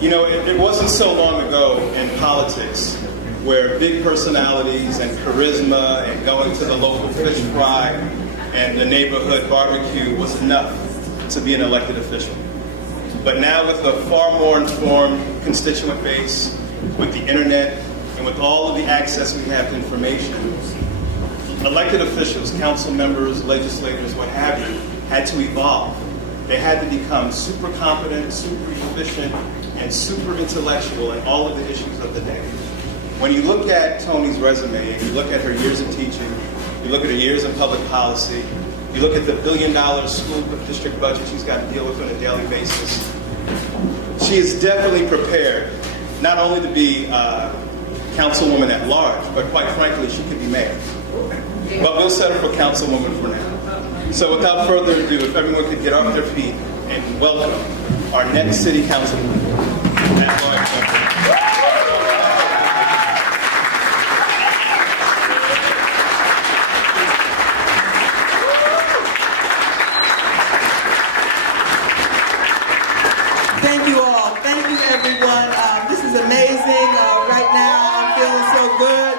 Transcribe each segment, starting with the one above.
You know, it wasn't so long ago in politics where big personalities and charisma and going to the local fish fry and the neighborhood barbecue was enough to be an elected official. But now with a far more informed constituent base, with the internet, and with all of the access we have to information, elected officials, council members, legislators, what have you, had to evolve. They had to become super competent, super efficient, and super intellectual in all of the issues of the day. When you look at Toni's resume, and you look at her years of teaching, you look at her years in public policy, you look at the billion-dollar school district budget she's got to deal with on a daily basis, she is definitely prepared not only to be councilwoman at large, but quite frankly, she could be mayor. But we'll settle for councilwoman for now. So without further ado, if everyone could get off their feet and welcome our next city councilwoman at large. Thank you all. Thank you, everyone. This is amazing. Right now, I'm feeling so good.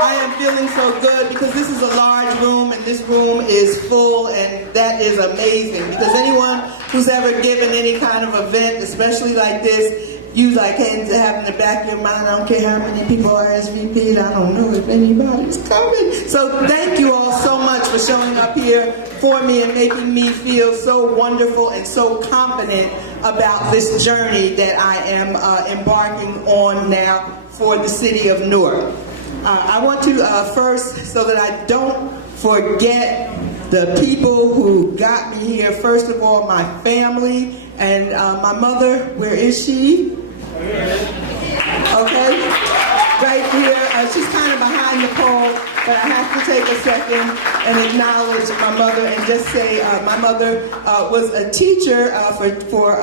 I am feeling so good because this is a large room, and this room is full, and that is amazing. Because anyone who's ever given any kind of event, especially like this, you like have in the back of your mind, I don't care how many people are RSVP'd, I don't know if anybody's coming. So thank you all so much for showing up here for me and making me feel so wonderful and so confident about this journey that I am embarking on now for the city of Newark. I want to first, so that I don't forget the people who got me here, first of all, my family and my mother. Where is she? Okay, right here. She's kind of behind the pole, but I have to take a second and acknowledge my mother and just say my mother was a teacher for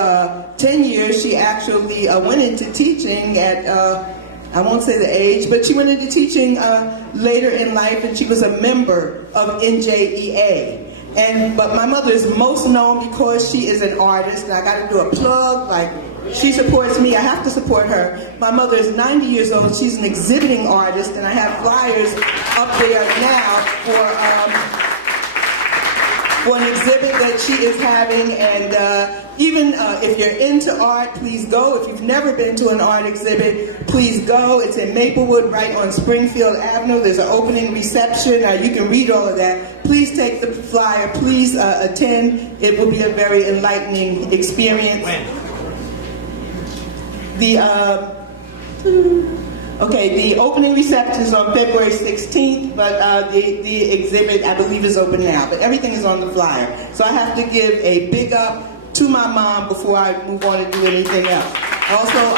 10 years. She actually went into teaching at, I won't say the age, but she went into teaching later in life, and she was a member of NJEA. But my mother is most known because she is an artist, and I got to do a plug, like, she supports me, I have to support her. My mother is 90 years old, she's an exhibiting artist, and I have flyers up there now for an exhibit that she is having, and even if you're into art, please go. If you've never been to an art exhibit, please go. It's in Maplewood, right on Springfield Avenue. There's an opening reception. You can read all of that. Please take the flyer. Please attend. It will be a very enlightening experience. The opening reception is on February 16th, but the exhibit, I believe, is open now. But everything is on the flyer. So I have to give a big up to my mom before I move on to do anything else. Also,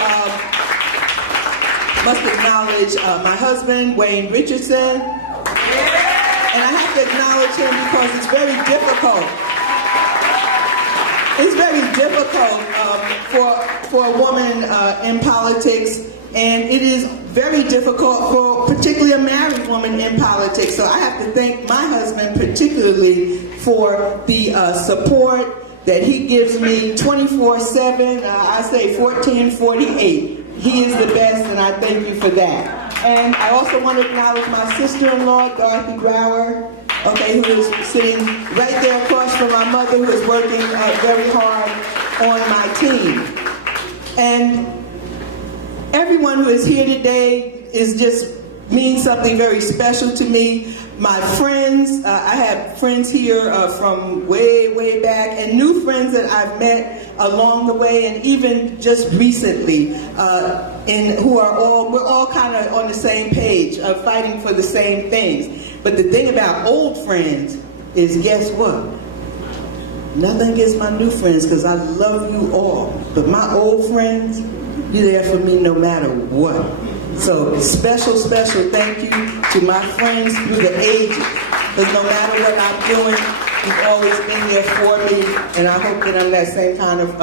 must acknowledge my husband, Wayne Richardson. And I have to acknowledge him because it's very difficult. It's very difficult for a woman in politics, and it is very difficult for particularly a married woman in politics. So I have to thank my husband particularly for the support that he gives me 24/7. I say 1448. He is the best, and I thank you for that. And I also want to acknowledge my sister-in-law, Dorothy Brower, who is sitting right there across from my mother, who is working very hard on my team. And everyone who is here today means something very special to me. My friends, I have friends here from way, way back, and new friends that I've met along the way, and even just recently, we're all kind of on the same page, fighting for the same things. But the thing about old friends is, guess what? Nothing against my new friends, because I love you all. But my old friends, you're there for me no matter what. So special thank you to my friends through the ages. Because no matter what I'm doing, you've always been there for me. And I hope that I'm that same kind of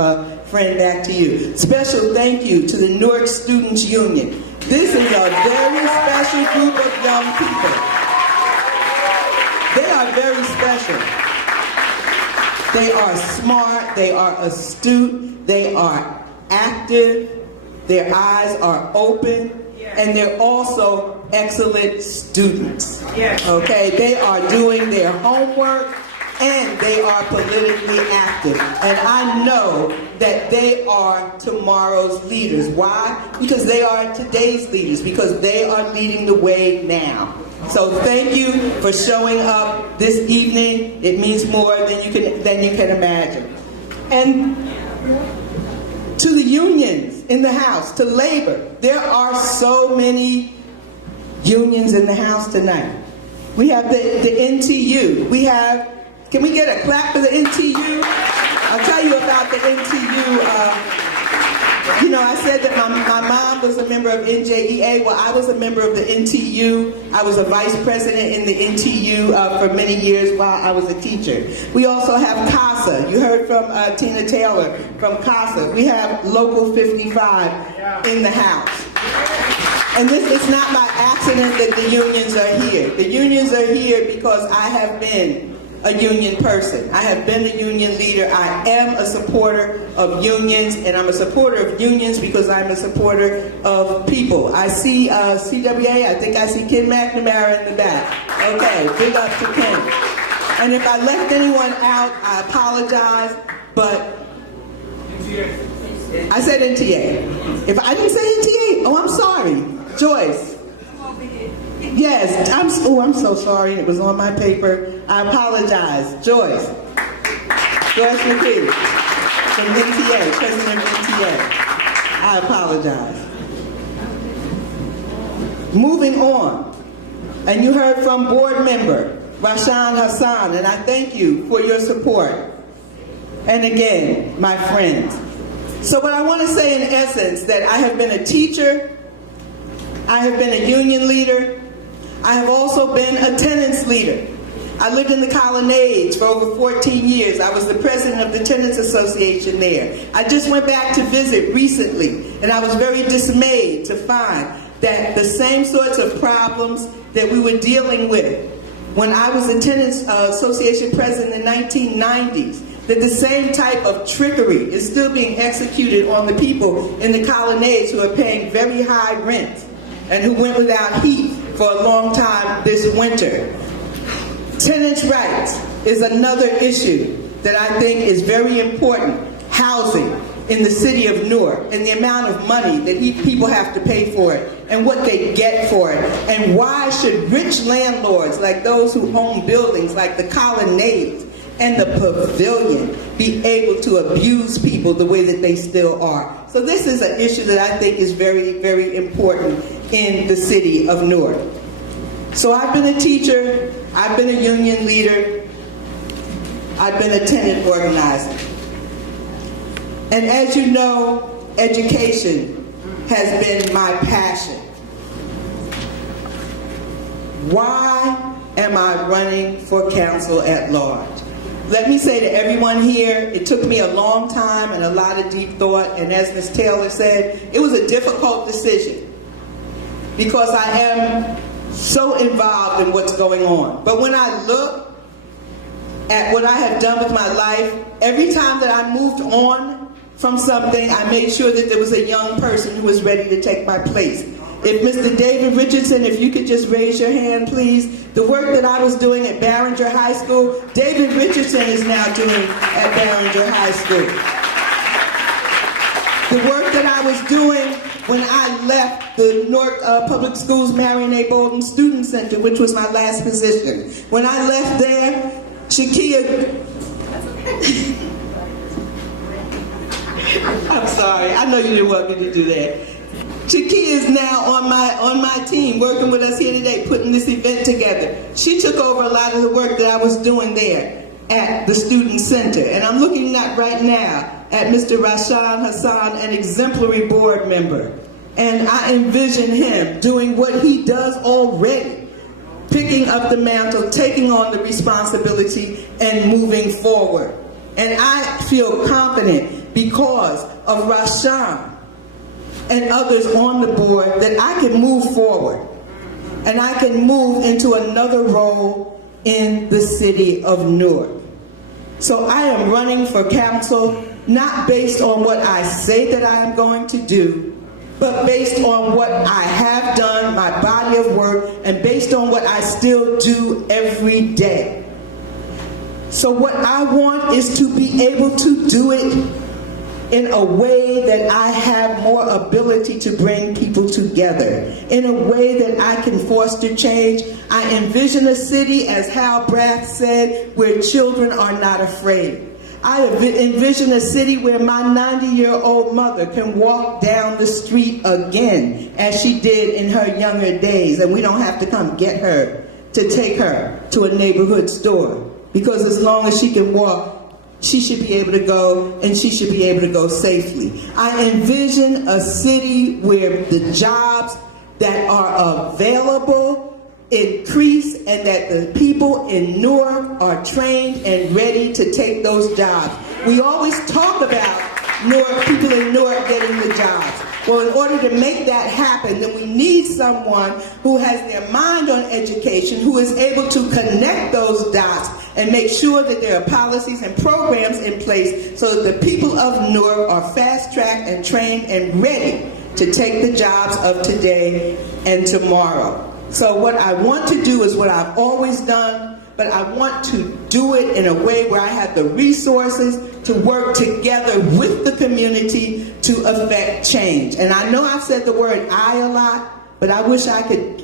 friend back to you. Special thank you to the Newark Students Union. This is a very special group of young people. They are very special. They are smart, they are astute, they are active, their eyes are open, and they're also excellent students. Okay, they are doing their homework and they are politically active. And I know that they are tomorrow's leaders. Why? Because they are today's leaders, because they are leading the way now. So thank you for showing up this evening. It means more than you can imagine. And to the unions in the House, to labor, there are so many unions in the House tonight. We have the NTU. We have, can we get a clap for the NTU? I'll tell you about the NTU. You know, I said that my mom was a member of NJEA. Well, I was a member of the NTU. I was a vice president in the NTU for many years while I was a teacher. We also have CASA. You heard from Tina Taylor from CASA. We have Local 55 in the House. And this is not by accident that the unions are here. The unions are here because I have been a union person. I have been a union leader. I am a supporter of unions, and I'm a supporter of unions because I'm a supporter of people. I see CWA, I think I see Ken McNamara in the back. Okay, big up to Ken. And if I left anyone out, I apologize, but I said NTA. If I didn't say NTA, oh, I'm sorry. Joyce. Yes, I'm so sorry. It was on my paper. I apologize. Joyce McKee from NTA, president of NTA. I apologize. Moving on, and you heard from board member Rashan Hassan, and I thank you for your support. And again, my friends. So what I want to say in essence, that I have been a teacher, I have been a union leader, I have also been a tenants leader. I lived in the Colonnades for over 14 years. I was the president of the Tenants Association there. I just went back to visit recently, and I was very dismayed to find that the same sorts of problems that we were dealing with when I was the Tenants Association president in the 1990s, that the same type of trickery is still being executed on the people in the Colonnades who are paying very high rent and who went without heat for a long time this winter. Tenants' rights is another issue that I think is very important. Housing in the city of Newark, and the amount of money that people have to pay for it, and what they get for it, and why should rich landlords like those who own buildings like the Colonnades and the Pavilion be able to abuse people the way that they still are. So this is an issue that I think is very, very important in the city of Newark. So I've been a teacher, I've been a union leader, I've been a tenant organizer. And as you know, education has been my passion. Why am I running for council at large? Let me say to everyone here, it took me a long time and a lot of deep thought, and as Ms. Taylor said, it was a difficult decision because I am so involved in what's going on. But when I look at what I have done with my life, every time that I moved on from something, I made sure that there was a young person who was ready to take my place. If Mr. David Richardson, if you could just raise your hand, please. The work that I was doing at Barringer High School, David Richardson is now doing at Barringer High School. The work that I was doing when I left the Newark Public Schools Marion A. Bolden Student Center, which was my last position. When I left there, Shakia... I'm sorry, I know you didn't want me to do that. Shakia is now on my team, working with us here today, putting this event together. She took over a lot of the work that I was doing there at the Student Center. And I'm looking at right now at Mr. Rashan Hassan, an exemplary board member. And I envision him doing what he does already, picking up the mantle, taking on the responsibility, and moving forward. And I feel confident because of Rashan and others on the board that I can move forward and I can move into another role in the city of Newark. So I am running for council not based on what I say that I am going to do, but based on what I have done, my body of work, and based on what I still do every day. So what I want is to be able to do it in a way that I have more ability to bring people together, in a way that I can foster change. I envision a city, as Hal Brath said, where children are not afraid. I envision a city where my 90-year-old mother can walk down the street again, as she did in her younger days, and we don't have to come get her to take her to a neighborhood store, because as long as she can walk, she should be able to go, and she should be able to go safely. I envision a city where the jobs that are available increase, and that the people in Newark are trained and ready to take those jobs. We always talk about Newark, people in Newark getting the jobs. Well, in order to make that happen, then we need someone who has their mind on education, who is able to connect those dots and make sure that there are policies and programs in place so that the people of Newark are fast-tracked and trained and ready to take the jobs of today and tomorrow. So what I want to do is what I've always done, but I want to do it in a way where I have the resources to work together with the community to affect change. And I know I've said the word I a lot, but I wish I could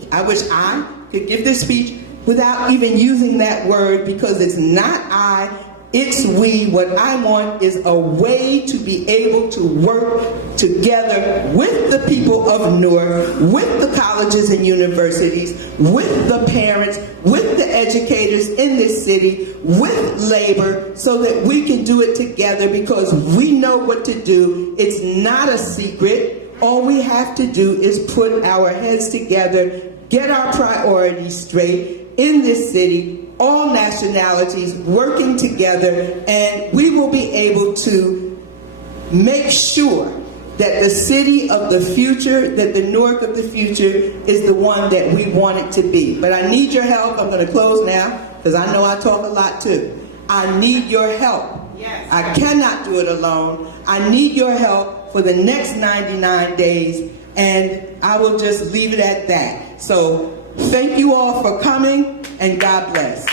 give this speech without even using that word, because it's not I, it's we. What I want is a way to be able to work together with the people of Newark, with the colleges and universities, with the parents, with the educators in this city, with labor, so that we can do it together, because we know what to do. It's not a secret. All we have to do is put our heads together, get our priorities straight in this city, all nationalities working together, and we will be able to make sure that the city of the future, that the Newark of the future is the one that we want it to be. But I need your help. I'm going to close now, because I know I talk a lot too. I need your help. Yes. I cannot do it alone. I need your help for the next 99 days, and I will just leave it at that. So thank you all for coming, and God bless.